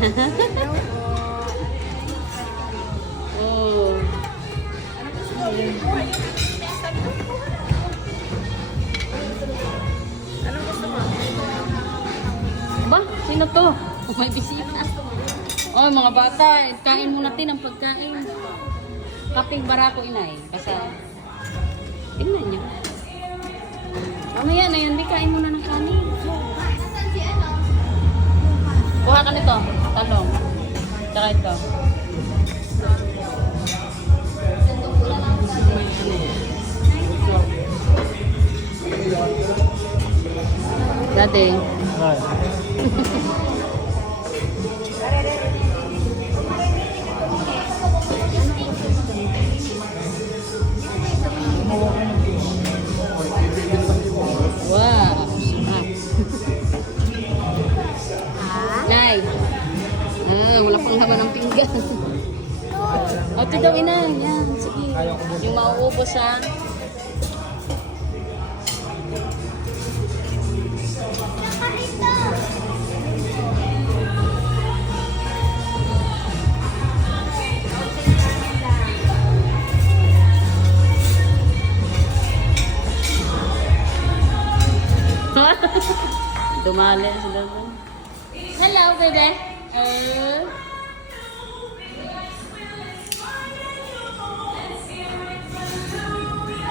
Oh. Anong gusto mo? Ba? Sino to? Oh, may bisita. Oh, mga bata, kain muna natin ang pagkain. Kaping barako inay. Kasi, tingnan niyo. Mamaya na yan, di kain muna ng kanin. Kuha ka nito, talong. Tsaka ito. Dati. Wow, sarap. Nay. Wala pang laman ng pinggan. O, ito daw ina. Yan, sige. Yung mauubos ha. Dumali sila. Hello, baby.